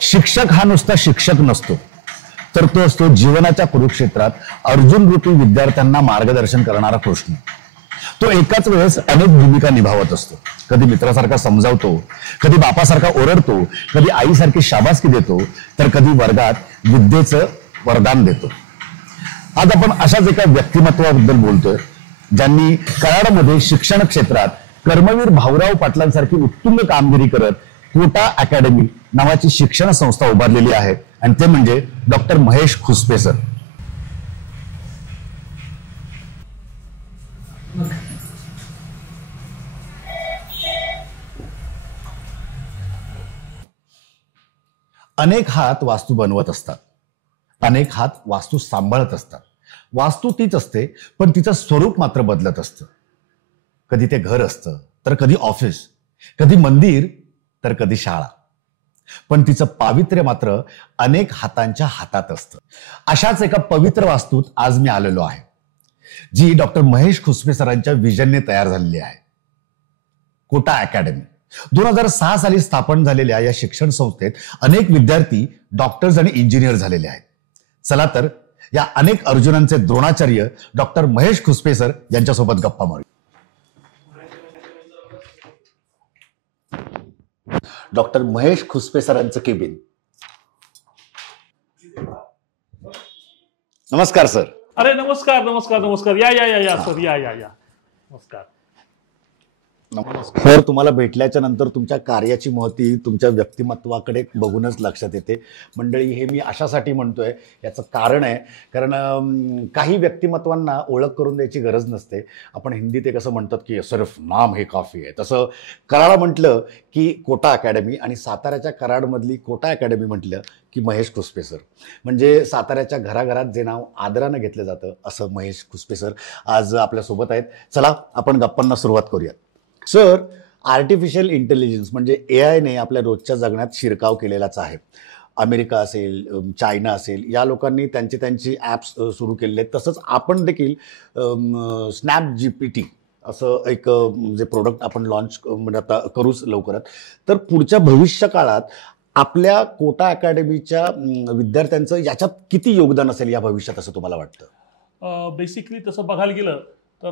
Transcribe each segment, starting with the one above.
शिक्षक हा नुसता शिक्षक नसतो, तर तो असतो जीवनाच्या कुरुक्षेत्रात अर्जुन रूपी विद्यार्थ्यांना मार्गदर्शन करणारा कृष्ण. तो एकाच वेळेस अनेक भूमिका निभावत असतो. कधी मित्रासारखा समजावतो, कधी बापासारखा ओरडतो, कधी आईसारखी शाबासकी देतो, तर कधी वर्गात विद्येचं वरदान देतो. आज आपण अशाच एका व्यक्तिमत्वाबद्दल बोलतोय, ज्यांनी कराडमध्ये शिक्षण क्षेत्रात कर्मवीर भाऊराव पाटलांसारखी उत्तुंग कामगिरी करत कोटा अकॅडमी नावाची शिक्षण संस्था उभारलेली आहे, आणि ते म्हणजे डॉक्टर महेश खुसपे सर. अनेक हात वास्तू बनवत असतात, अनेक हात वास्तू सांभाळत असतात. वास्तू तीच असते, पण तिचं स्वरूप मात्र बदलत असतं. कधी ते घर असतं, तर कधी ऑफिस, कधी मंदिर, तर कधी शाळा. पण तिचं पावित्र्य मात्र अनेक हातांच्या हातात असतं. अशाच एका पवित्र वास्तूत आज मी आलेलो आहे, जी डॉक्टर महेश खुसपे सरांच्या विजनने तयार झालेली आहे. कोटा अकॅडमी 2006 साली स्थापन झालेल्या या शिक्षण संस्थेत अनेक विद्यार्थी डॉक्टर्स आणि इंजिनियर झालेले आहेत. चला तर या अनेक अर्जुनांचे द्रोणाचार्य डॉक्टर महेश खुसपे सर यांच्यासोबत गप्पा मारू. डॉक्टर महेश खुसपे सरांचं केबिन. नमस्कार सर. अरे नमस्कार नमस्कार नमस्कार. या या या या सर, या या या. नमस्कार सर. तुम्हाला भेटल्याच्या नंतर तुमच्या कार्याची महती तुमच्या व्यक्तिमत्वाकडे बघूनच लक्षात येते. मंडळी, हे मी अशासाठी म्हणतोय, याचं कारण आहे, कारण काही व्यक्तिमत्वांना ओळख करून द्यायची गरज नसते. आपण हिंदीत एक असं म्हणतात की सिर्फ नाम हे काफी आहे. तसं कराड म्हटलं की कोटा अकॅडमी, आणि साताऱ्याच्या कराडमधली कोटा अकॅडमी म्हटलं की महेश खुसपे सर. म्हणजे साताऱ्याच्या घराघरात जे नाव आदरानं घेतलं जातं, असं महेश खुसपे सर आज आपल्यासोबत आहेत. चला आपण गप्पांना सुरुवात करूया. सर, आर्टिफिशियल इंटेलिजन्स म्हणजे एआयने आपल्या रोजच्या जगण्यात शिरकाव केलेलाच आहे. अमेरिका असेल, चायना असेल, या लोकांनी त्यांची ॲप्स सुरू केलेले आहेत. तसंच आपण देखील स्नॅप GPT असं एक जे प्रोडक्ट आपण लॉन्च म्हणजे आता करूच लवकरात. तर पुढच्या भविष्य काळात आपल्या कोटा अकॅडमीच्या विद्यार्थ्यांचं याच्यात किती योगदान असेल या भविष्यात, असं तुम्हाला वाटतं? बेसिकली तसं बघायला गेलं तर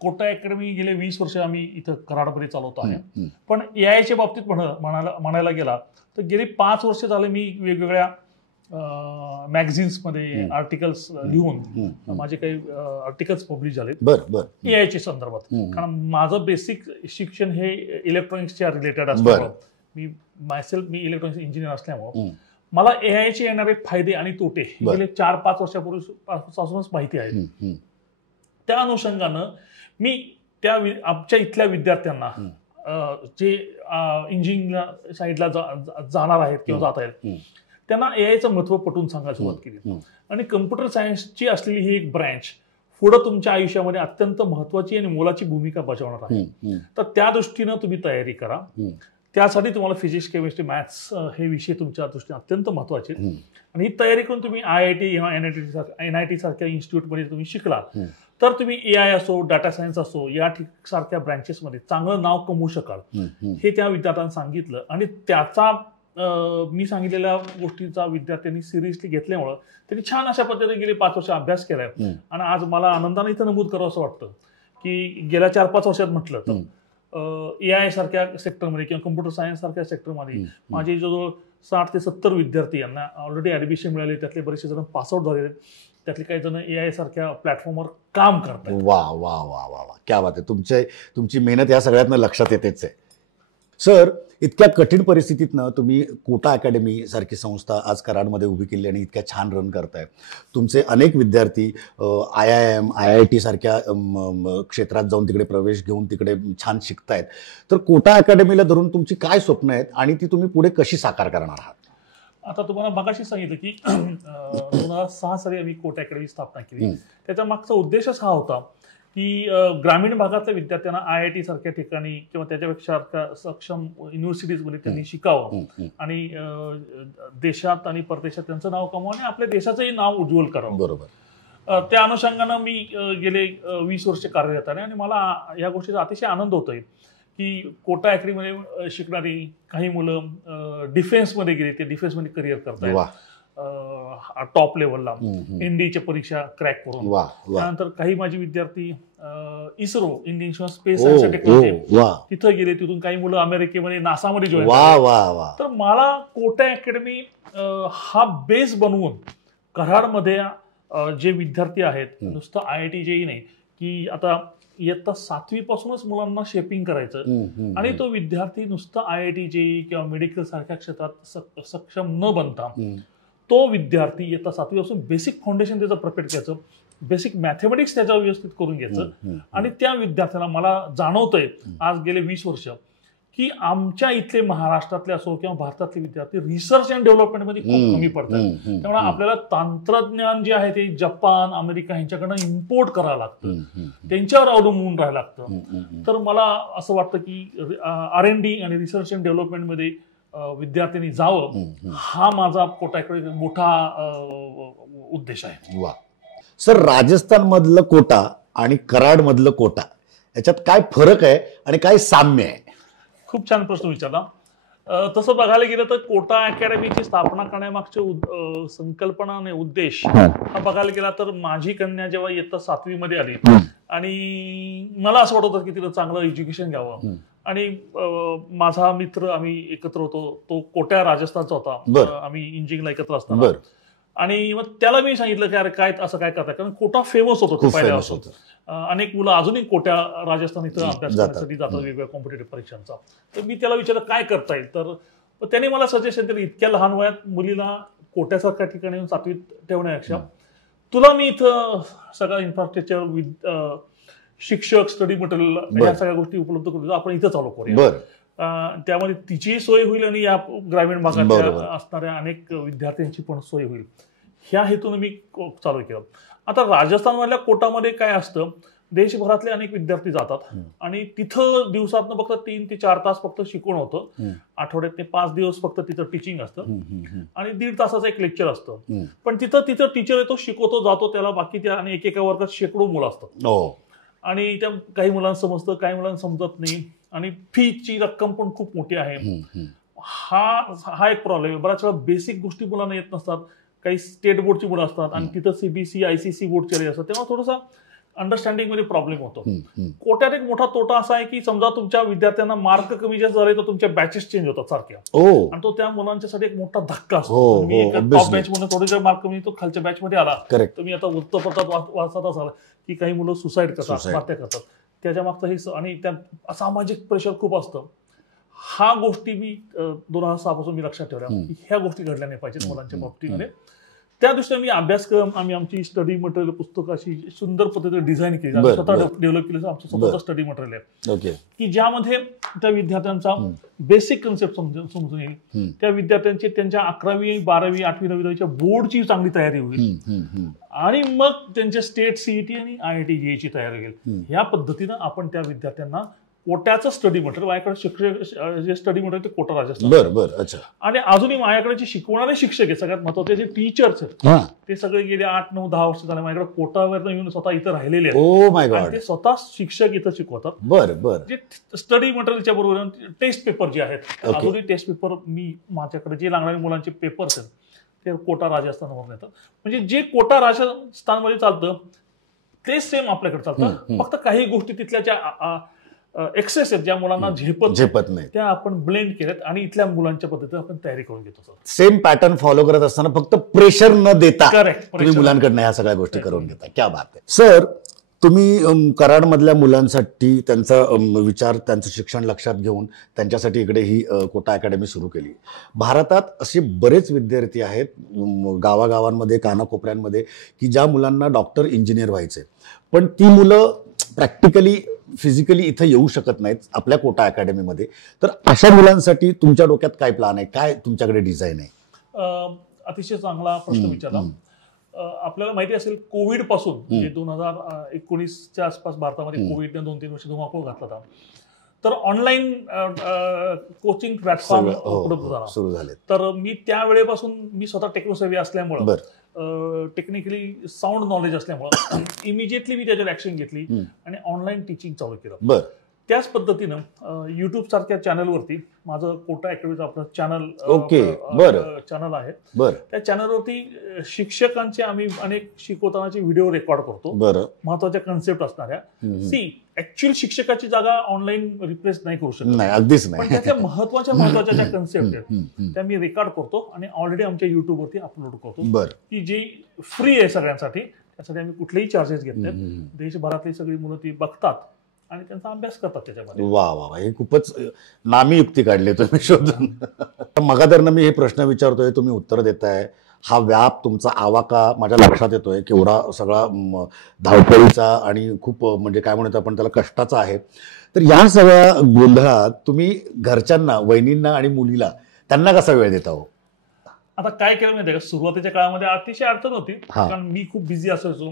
कोटा अकॅडमी गेले 20 वर्ष आम्ही इथं कराडमध्ये चालवतो आहे. पण एआयच्या बाबतीत म्हणायला गेला तर गेली 5 वर्ष झाले मी वेगवेगळ्या मॅगझिन्समध्ये आर्टिकल्स लिहून माझे काही आर्टिकल्स पब्लिश झाले एआयच्या संदर्भात. कारण माझं बेसिक शिक्षण हे इलेक्ट्रॉनिक्सच्या रिलेटेड असल्यामुळं, मी इलेक्ट्रॉनिक्स इंजिनियर असल्यामुळं मला एआयचे येणारे फायदे आणि तोटे गेले 4-5 वर्षापूर्वीपासूनच माहिती आहे. त्या अनुषंगानं मी आमच्या इथल्या विद्यार्थ्यांना जे इंजिनिअरिंग साईडला जाणार आहेत किंवा जात आहेत, त्यांना एआयचं महत्त्व पटवून सांगायला सुरुवात केली. आणि कम्प्युटर सायन्सची असलेली ही एक ब्रँच पुढं तुमच्या आयुष्यामध्ये अत्यंत महत्त्वाची आणि मोलाची भूमिका बजावणार आहे. तर त्या दृष्टीनं तुम्ही तयारी करा. त्यासाठी तुम्हाला फिजिक्स, केमिस्ट्री, मॅथ्स हे विषय तुमच्या दृष्टीने अत्यंत महत्त्वाचे. आणि ही तयारी करून तुम्ही IIT किंवा NIT सारख्या इन्स्टिट्यूटमध्ये तुम्ही शिकला तर तुम्ही AI असो, डाटा सायन्स असो, या सारख्या ब्रँचेसमध्ये चांगलं नाव कमवू शकाल, हे त्या विद्यार्थ्यांना सांगितलं. आणि त्याचा मी सांगितलेल्या गोष्टीचा विद्यार्थ्यांनी सिरियसली घेतल्यामुळं त्यांनी छान अशा पद्धतीने गेली 5 वर्ष अभ्यास केलाय. आणि आज मला आनंदाने इथं नमूद करावं असं वाटतं की गेल्या 4-5 वर्षात म्हटलं तर AI सारख्या सेक्टरमध्ये किंवा कम्प्युटर सायन्स सारख्या सेक्टरमध्ये माझे जवळजवळ 60 ते 70 विद्यार्थी यांना ऑलरेडी ॲडमिशन मिळाले. त्यातले बरेचसे जण पासआउट झालेले आहेत. त्यातले काही जण AI सारख्या प्लॅटफॉर्मवर काम करतात. वा वा वा वा वा, क्या बात आहे. तुमची मेहनत या सगळ्यातनं लक्षात येतेच आहे. सर, इतक्या कठीण परिस्थितीतनं तुम्ही कोटा अकॅडमी सारखी संस्था आज कराडमध्ये उभी केली आणि इतक्या छान रन करताय. तुमचे अनेक विद्यार्थी IIM, IIT सारख्या क्षेत्रात जाऊन तिकडे प्रवेश घेऊन तिकडे छान शिकतायत. तर कोटा अकॅडमीला धरून तुमची काय स्वप्न आहेत आणि ती तुम्ही पुढे कशी साकार करणार आहात? आता तुम्हाला मगाशी सांगितलं की 2006 साली आम्ही कोटा अकॅडमी स्थापना केली. त्याच्या मागचा उद्देशच हा होता की ग्रामीण भागातल्या विद्यार्थ्यांना IIT सारख्या ठिकाणी किंवा त्याच्यापेक्षा सक्षम युनिव्हर्सिटीजमध्ये त्यांनी शिकावं आणि देशात आणि परदेशात त्यांचं नाव कमवावं आणि आपल्या देशाचंही नाव उज्ज्वल करावं. बरोबर. त्या अनुषंगानं मी गेले 20 वर्ष कार्यरत आहे आणि मला या गोष्टीचा अतिशय आनंद होतोय की कोटा अकॅडमीमध्ये शिकणारी काही मुलं डिफेन्समध्ये गेली, ते डिफेन्समध्ये करिअर करतायत टॉप लेवलला, एनडीच्या परीक्षा क्रॅक करून. त्यानंतर काही माझे विद्यार्थी ISRO, Indian space science technology, तिथं गेले. तिथून काही मुलं अमेरिकेमध्ये नासामध्ये जॉईन झाले. तर मला कोटा अकॅडमी हा बेस बनवून कराडमध्ये जे विद्यार्थी आहेत, नुसतं IIT JEE नाही, की आता इयत्ता 7वी पासूनच मुलांना शेपिंग करायचं आणि तो विद्यार्थी नुसतं IIT JEE किंवा मेडिकल सारख्या क्षेत्रात सक्षम न बनता तो विद्यार्थी इयत्ता 7वी पासून बेसिक फाउंडेशन त्याचं परफेक्ट घ्यायचं, बेसिक मॅथमॅटिक्स त्याच्या व्यवस्थित करून घ्यायचं. आणि त्या विद्यार्थ्याला मला जाणवतंय आज गेले 20 वर्ष की आमच्या इथले महाराष्ट्रातले असो किंवा भारतातले विद्यार्थी रिसर्च अँड डेव्हलपमेंटमध्ये खूप कमी पडतात. त्यामुळे आपल्याला तंत्रज्ञान जे आहे ते जपान, अमेरिका यांच्याकडनं इम्पोर्ट करावं लागतं, त्यांच्यावर अवलंबून राहायला लागतं. तर मला असं वाटतं की R&D आणि रिसर्च अँड डेव्हलपमेंटमध्ये विद्यार्थ्यांनी जावं, हा माझा कोटाकडे मोठा उद्देश आहे. वा सर, राजस्थान मधलं कोटा आणि कराड मधलं कोटा याच्यात काय फरक आहे आणि काय साम्य आहे? खूप छान प्रश्न विचारला. तसं बघायला गेलं तर कोटा अकॅडमीची स्थापना करण्यामागचे संकल्पना आणि उद्देश हा बघायला गेला तर माझी कन्या जेव्हा इयत्ता 7वी मध्ये आली आणि मला असं वाटत होतं की तिला चांगलं एज्युकेशन घ्यावं, आणि माझा मित्र आम्ही एकत्र होतो, तो कोट्या राजस्थानचा होता, आम्ही इंजिनिअरिंगला एकत्र असताना. आणि मग त्याला मी सांगितलं की अरे काय असं काय करताय, कारण कोटा फेमस होतो पहिल्यापासून. अनेक मुलं अजूनही कोट्या राजस्थान इथं अभ्यास करण्यासाठी जातात वेगवेगळ्या कॉम्पिटेटिव्ह परीक्षांचा. तर मी त्याला विचारलं काय करता येईल, तर त्याने मला सजेशन दिलं इतक्या लहान वयात मुलीला कोट्यासारख्या ठिकाणी 7वीत ठेवण्यापेक्षा तुला मी इथं सगळं इन्फ्रास्ट्रक्चर, शिक्षक, स्टडी मटेरियल या सगळ्या गोष्टी उपलब्ध करू, आपण इथं चालू करूया. त्यामध्ये तिचीही सोय होईल आणि या ग्रामीण भागात असणाऱ्या अनेक विद्यार्थ्यांची पण सोय होईल, ह्या हेतून मी चालू केलं. आता राजस्थानमधल्या कोटामध्ये काय असतं, देशभरातले अनेक विद्यार्थी जातात आणि तिथं दिवसातनं फक्त 3 ते 4 तास फक्त शिकवण होतं, आठवड्यातले 5 दिवस फक्त तिथं टीचिंग असतं आणि 1.5 तासाचं एक लेक्चर असतं. पण तिथं टीचर येतो, शिकवतो, जातो, त्याला बाकी त्या आणि एकेका वर्गात शेकडो मुलं असतात आणि त्या काही मुलांना समजतं, काही मुलांना समजत नाही आणि फीची रक्कम पण खूप मोठी आहे. हा एक प्रॉब्लेम आहे. बऱ्याच वेळा बेसिक गोष्टी मुलांना येत नसतात, काही स्टेट बोर्डची मुलं असतात आणि तिथं CBSE ICC बोर्डचे असतात, तेव्हा थोडासा अंडरस्टँडिंग मध्ये प्रॉब्लेम होतो. कोट्यात एक मोठा तोटा असा आहे की समजा तुमच्या विद्यार्थ्यांना मार्क कमी जास्त झाले तर तुमच्या बॅचेस चेंज होतात सारख्या, आणि तो त्या मुलांच्यासाठी एक मोठा धक्का असतो. मी एका टॉप बॅच मध्ये थोडे मार्क कमी तो खालच्या बॅच मध्ये आला, तुम्ही आता वृत्तपत्रात वाचत असाल की काही मुलं सुसाईड करतात, आत्महत्या करतात. त्याच्या मागचं हे आणि त्या सामाजिक प्रेशर खूप असतं. हा गोष्टी मी 2006 पासून मी लक्षात ठेवल्या की ह्या गोष्टी घडल्या नाही पाहिजेत मुलांच्या बाबतीमध्ये. त्या दृष्टीने मी अभ्यासक्रम, आम्ही आमची स्टडी मटेरियल पुस्तकाशी सुंदर पद्धतीने डिझाईन केली, स्वतः डेव्हलप केलं. आमचं स्वतःचं स्टडी मटेरियल आहे की ज्यामध्ये त्या विद्यार्थ्यांचा बेसिक कन्सेप्ट समजून येईल, त्या विद्यार्थ्यांची त्यांच्या 11वी 12वी 8वी 9वीच्या बोर्डची चांगली तयारी होईल आणि मग त्यांच्या स्टेट CET आणि IIT JEE ची तयारी होईल. ह्या पद्धतीनं आपण त्या विद्यार्थ्यांना कोट्याचं स्टडी मटेरियल, माझ्याकडे शिक्षक जे स्टडी मटेरियल ते कोटा राजस्थान, आणि अजूनही माझ्याकडे जे शिकवणारे शिक्षक आहेत सगळ्यात महत्वाचे जे टीचर्स आहेत ते सगळे गेले 8, 9, 10 वर्ष झाले माझ्याकडे कोटावर येऊन स्वतः इथं राहिलेले आहेत आणि ते स्वतः शिक्षक इथं शिकवतात. जे स्टडी मटेरियलच्या बरोबर टेस्ट पेपर जे आहेत, अजूनही टेस्ट पेपर मी माझ्याकडे जे लागणारे मुलांचे पेपर्स आहेत ते कोटा राजस्थानवरून येतात. म्हणजे जे कोटा राजस्थानमध्ये चालतं ते सेम आपल्याकडे चालतं, फक्त काही गोष्टी तिथल्या ज्या एक्सेस आहेत ज्या मुलांना झेपत नाही त्या आपण ब्लेंड केलेत आणि इथल्या मुलांच्या पद्धतीने आपण तयारी करून घेतो. सेम पॅटर्न फॉलो करत असताना फक्त प्रेशर न देता तुम्ही मुलांकडनं ह्या सगळ्या गोष्टी करून घेता. क्या बात आहे सर. तुम्ही कराड मधल्या मुलांसाठी त्यांचा विचार, त्यांचं शिक्षण लक्षात घेऊन त्यांच्यासाठी इकडे ही कोटा अकॅडमी सुरू केली. भारतात असे बरेच विद्यार्थी आहेत गावागावांमध्ये, कानाकोपऱ्यांमध्ये की ज्या मुलांना डॉक्टर, इंजिनियर व्हायचे, पण ती मुलं प्रॅक्टिकली फिजिकली इथं येऊ शकत नाहीत आपल्या कोटा अकॅडमीमध्ये. तर अशा मुलांसाठी तुमच्या डोक्यात काय प्लॅन आहे, काय तुमच्याकडे डिझाईन आहे? अतिशय चांगला प्रश्न विचारला. आपल्याला माहिती असेल कोविड पासून म्हणजे 2019च्या आसपास भारतामध्ये कोविडने 2-3 वर्ष धुमाकूळ घातला होता. तर ऑनलाईन कोचिंग प्लॅटफॉर्म उपलब्ध सुरू झाले. तर मी त्यावेळेपासून मी स्वतः टेक्नोसेवी असल्यामुळं, टेक्निकली साऊंड नॉलेज असल्यामुळं इमिजिएटली मी त्याच्यावर ऍक्शन घेतली आणि ऑनलाईन टीचिंग चालू केलं. त्याच पद्धतीनं युट्यूब सारख्या चॅनलवरती माझं कोटा अकॅडमीचं आपलं चॅनल ओके, बरं. चॅनल आहे. बरं. त्या चॅनलवरती शिक्षकांचे आम्ही अनेक शिकवतानाचे व्हिडिओ रेकॉर्ड करतो. बरं. महत्वाच्या कन्सेप्ट असणाऱ्या. ऍक्च्युअल शिक्षकाची जागा ऑनलाईन रिप्लेस नाही करू शकत. नाही, अगदीच नाही. पण त्याच्या महत्वाच्या ज्या कन्सेप्ट आहेत त्या मी रेकॉर्ड करतो आणि ऑलरेडी आमच्या युट्यूबवरती अपलोड करतो, की जी फ्री आहे सगळ्यांसाठी. त्यासाठी आम्ही कुठलेही चार्जेस घेत नाहीत. देशभरातली सगळी मुलं ती बघतात आणि त्यांचा अभ्यास करतात त्याच्यामध्ये. वा वा, हे खूपच नामी युक्ती काढली तुम्ही शोधून. मगाधरनं मी हे प्रश्न विचारतोय, तुम्ही उत्तर देताय. हा व्याप तुमचा आवाका माझ्या लक्षात येतोय, केवढा सगळा धावपळीचा आणि खूप म्हणजे काय म्हणतो आपण त्याला कष्टाचा आहे. तर या सगळ्या गोंधळात तुम्ही घरच्यांना, वहिनींना आणि मुलीला त्यांना कसा वेळ देता हो? आता काय केलं माहितीये का, सुरुवातीच्या काळामध्ये अतिशय अडचण होती, कारण मी खूप बिझी असायचो.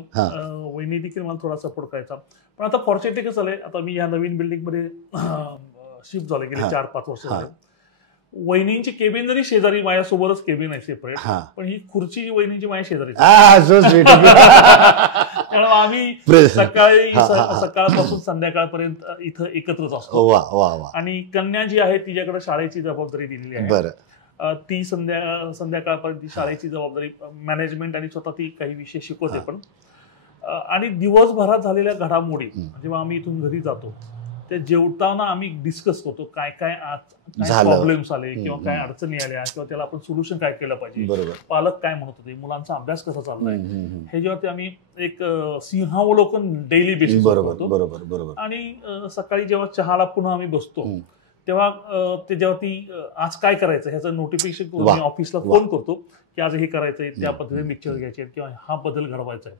वहिनी देखील मला थोडा सपोर्ट करायचा. पण आता फॉर्च्युनेटली कसं झालंय, आता मी या नवीन बिल्डिंग मध्ये शिफ्ट झाले गेले 4-5 वर्ष झाले. वहिनींची केबिन जरी शेजारी, माझ्यासोबतच केबिन आहे सेपरेट, पण ही खुर्ची वहिनींची माझ्या शेजारी. त्यामुळे आम्ही सकाळपासून संध्याकाळपर्यंत इथं एकत्रच असतो. आणि कन्या जी आहे तिच्याकडे शाळेची जबाबदारी दिलेली आहे. ती संध्याकाळपर्यंत ती शाळेची जबाबदारी, मॅनेजमेंट आणि स्वतः ती काही विषय शिकवते पण. आणि दिवसभरात झालेल्या घडामोडी जेव्हा आम्ही इथून घरी जातो ते जेवताना आम्ही डिस्कस करतो, काय काय प्रॉब्लेम्स आले किंवा काय अडचणी आल्या किंवा त्याला आपण सोल्युशन काय केलं पाहिजे, पालक काय म्हणत होते, मुलांचा अभ्यास कसा चाललाय, हे जेव्हा आम्ही एक सिंहावलोकन डेली बेसिस करतो. आणि सकाळी जेव्हा चहाला पुन्हा आम्ही बसतो तेव्हा ते जेव्हा ती आज काय करायचं ह्याचं नोटिफिकेशन करून मी ऑफिसला फोन करतो की आज हे करायचंय, त्या पद्धतीने लेक्चर घ्यायचे किंवा हा बदल घडवायचा आहे,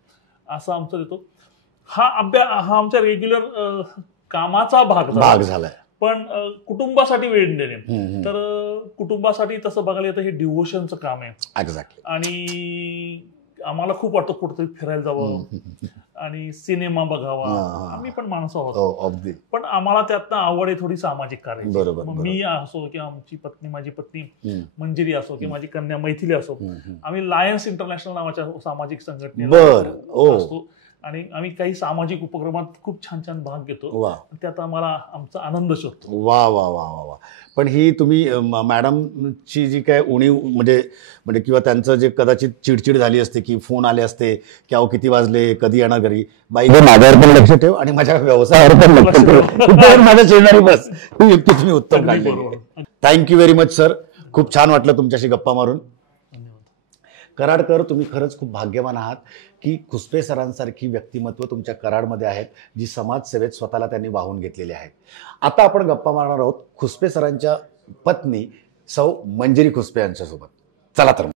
असं आमचं देतो. हा आमच्या रेग्युलर कामाचा भाग झालाय. पण कुटुंबासाठी वेळ देणे, तर कुटुंबासाठी तसं बघायला येतं हे डिव्होशनचं काम आहे. आणि आम्हाला खूप वाटतं कुठेतरी फिरायला जावं आणि सिनेमा बघावा. आम्ही पण माणसं आहोत, पण आम्हाला त्यातनं आवड आहे थोडी सामाजिक कार्य. मी असो किंवा आमची पत्नी, माझी पत्नी मंजिरी असो किंवा माझी कन्या मैथिली असो, आम्ही लायन्स इंटरनॅशनल नावाच्या सामाजिक संघटनेला असतो आणि आम्ही काही सामाजिक उपक्रमात खूप छान छान भाग घेतो. त्यात आम्हाला आमचा आनंद शोधतो. वा वा वा वा. पण ही तुम्ही मॅडमची जी काय उणीव म्हणजे किंवा त्यांचं जे कदाचित चिडचिड झाली असते की फोन आले असते की अहो किती वाजले, कधी येणार घरी, बाई माझ्यावर पण लक्ष ठेव आणि माझ्या व्यवसायावर पण लक्ष ठेव, माझ्या शेजारी बस. ही युक्ती तुम्ही उत्तम काढली. Thank you very much sir. खूप छान वाटलं तुमच्याशी गप्पा मारून. कराडकर, तुम्ही खरंच खूप भाग्यवान आहात की खुसपे सरांसारखी व्यक्तिमत्व तुमच्या कराडमध्ये आहेत, जी समाजसेवेत स्वतःला त्यांनी वाहून घेतलेली आहेत. आता आपण गप्पा मारणार आहोत खुसपे सरांच्या पत्नी सौ मंजिरी खुसपे यांच्यासोबत. चला तर.